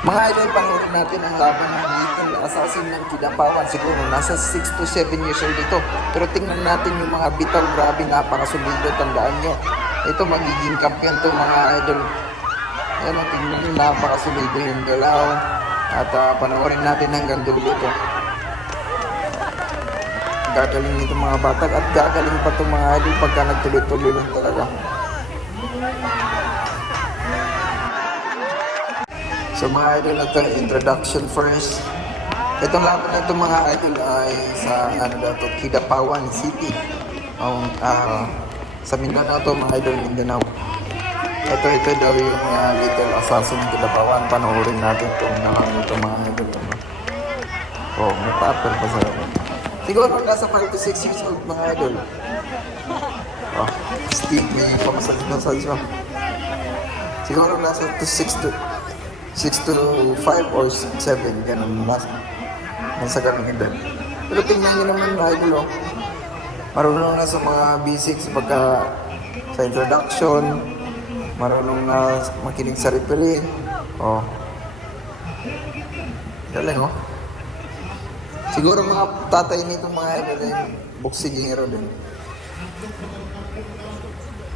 Mga idol, panoorin natin ang laban ng Little Assassin ng Kidapawan. Siguro nasa 6 to 7 years old ito. Pero tingnan natin yung mga bitaw, grabe, napakasulido. Tandaan nyo, ito magiging kampiyon to mga idol. Ayan, tingnan nyo, napakasulido yung galaw. At panoorin natin hanggang dulo ito. Gagaling nito mga batag at gagaling pa itong mga idol pagka nagtuloy-tuloy lang talaga. So mga idol, ito introduction first. Itong laban na ito mga idol ay sa Kidapawan City. Sa Mindanao ito mga idol, Mindanao. Ito daw yung Little Assassin ng Kidapawan. Panoorin natin itong mga idol. Oh, may paper pa sa siguro nasa 5 to 6 years old mga idol. Oh, Steve, may pamasal siya. Siguro nasa 6 to 5 or 7, ganun mas. Nasa ganun edad. Pero tingnan nyo naman mga idol, oh. Marunong na sa mga basics sa introduction. Marunong na makinig sa referee. Oh. Galing, oh. Siguro mga tatay nito mga idol ay boxing hero din.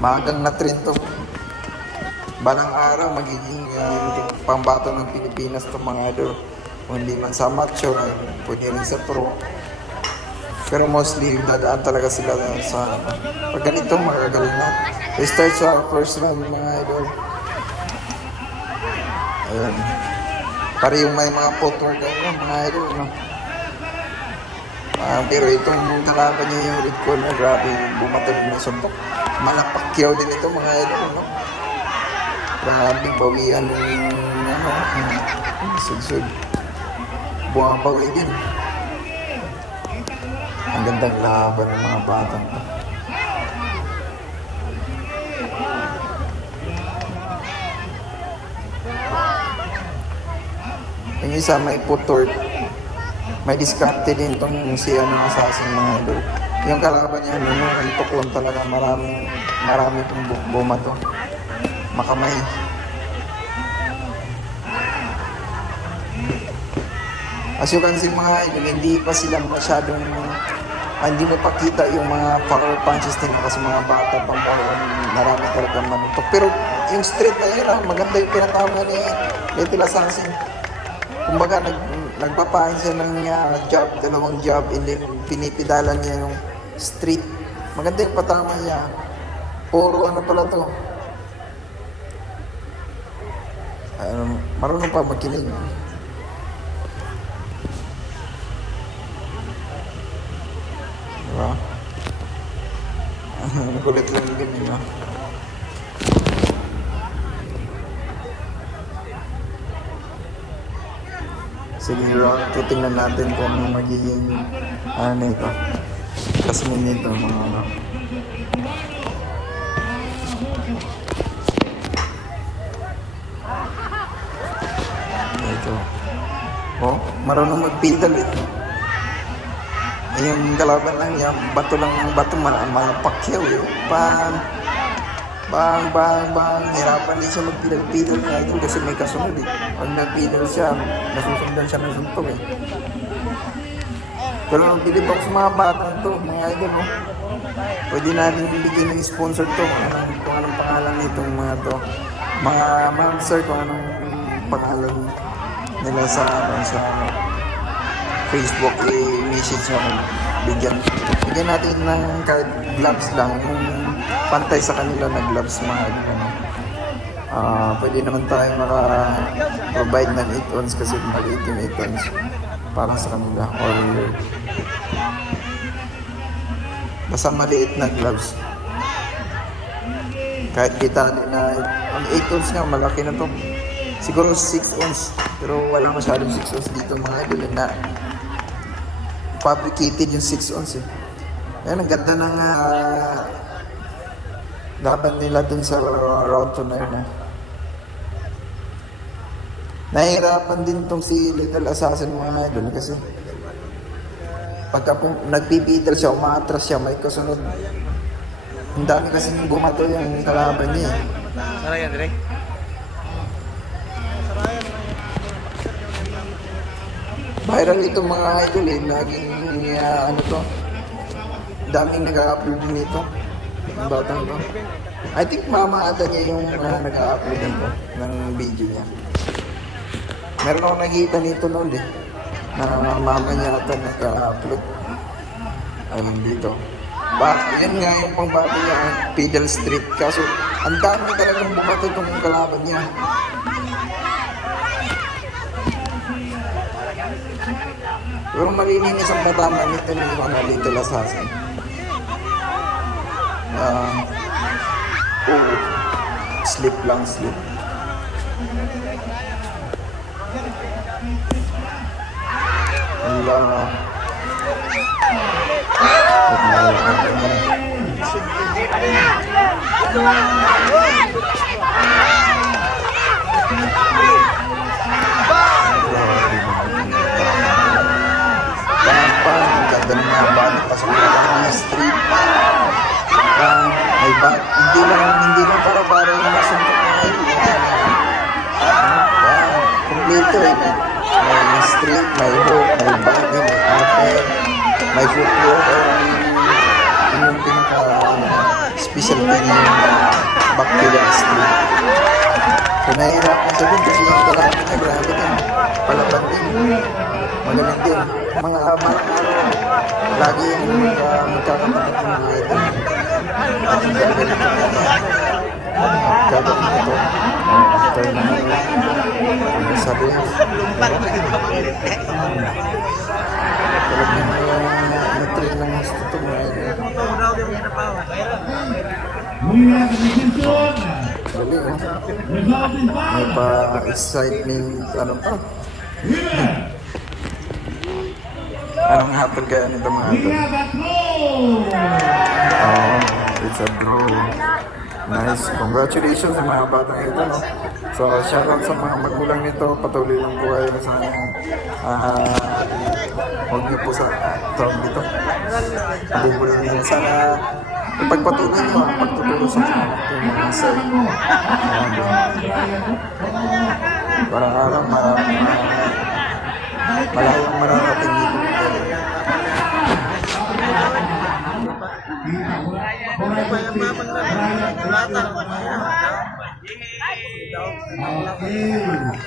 Maagang na-train to. Banang araw magiging pambato ng Pilipinas to mga idol. Kung hindi man sa macho, ay pwede rin sa pro. Pero mostly, dadaan talaga sila sa pag ganito, magagaling na. We start sa first round mga idol. Ayan. Para yung may mga footwork mga idol, no? Pero itong kalaban niya yung red corner, grabe bumatulog ng suntok. Malapakyaw din ito mga idol, no? Grabe, bawian yung sudsud. Bumabawi din. Ang gandang laban ng mga batang to. Yung isa may footwork. May diskarte din itong si assassin mga idol. Yung kalaban niya, antok lang talaga. Marami itong bumato. Makamay. As you can see mga idol, hindi pa sila masyadong hindi mo pakita yung mga power punches nila kasi mga bata pang marami talagang manutok. Pero yung straight na yun, maganda yung pinatama ni Little Assassin. Kumbaga nagpapahin siya ng jab, dalawang jab, and then pinipidalan niya yung straight. Maganda yung patama niya. Puro pala to. Marunong pa magkilig. Diba? Kulit lang yung ganyan, no? Sige, tingnan natin kung ano magiging ito. Kasmin nito, mga ano. Ito. Oh, marunong magpidal ito. Yung kalaban lang yan, bato malapakyaw yun. Bang, hirapan din siya magpidal-pidal na ito kasi may kasunod eh. Pag nagpidal siya, nasusundan siya ng suntok eh. Pero bilib ako sa mga batang to, mga idol, no? Pwede natin bigyan ng sponsor to, kung anong pangalan nitong mga to. Mga sir, kung anong pangalan nila sa Facebook, i-message ako. Bigyan natin ng card gloves lang, yung pantay sa kanila na gloves mga pwede naman tayo maka-provide ng 8 ounce kasi maliit yung 8 ounce para sa kanila or basta maliit na gloves. Kahit kita na ang 8 ounce nga malaki na to, siguro 6 ounce, pero wala masyadong 6 ounce dito mga idol na fabricated yung 6 ounce eh. Ayan, ang ganda ng laban nila dun sa round 2 na yun eh. Nahihirapan din tong si Little Assassin mga idol kasi pagka nagpipidal siya, umaatras siya, may kasunod. Ang dami kasi gumato yung kalaban niya eh. Sarayan, direk. Viral itong mga idol eh. Laging, ano to, daming nag-upload din ito. Ang batang to. I think mama ata niya yung nag-upload nito ng video niya. Meron akong nakita nito noon eh. Na mama niya ata nag-upload. Ayun dito. Yan nga yung pangbato niya, Pedal Street. Kaso, ang dami talagang bumato itong kalaban niya. Pero malilinis ang patama nito ng mga Little Assassin. Slip lang, slip. Allah. Ganda ng mga band pasok ng street. May band, hindi lang para yung masuntok na kayo. Kompleto eh. May street, may hook, may band, may upper, may footwork. Yun yung pinaka-special thing yung Backyard Street. So nahihirap na sabihin kasi yung talagang niya, grabe din. Palaban din. Magaling din. Mga malang araw, lagi yung magkakatapat ng mga ito. At yung gagawin ito na gagawin ito. After na sabi niya, talagang na-train lang mas ito mga ito. Galing oh. May pa-excitement, ano pa. Anong hapon kaya nito mga ito? It's a draw. Nice. Congratulations sa mga batang ito, no? So, shoutout sa mga magulang nito. Patuloy lang po kayo sana. Huwag niyo po sa tawag dito. Patuloy niyo. Sana ipagpatuloy niyo ang pagtuturo sa mga sir. Para alam, malayong mararating dito. Okay.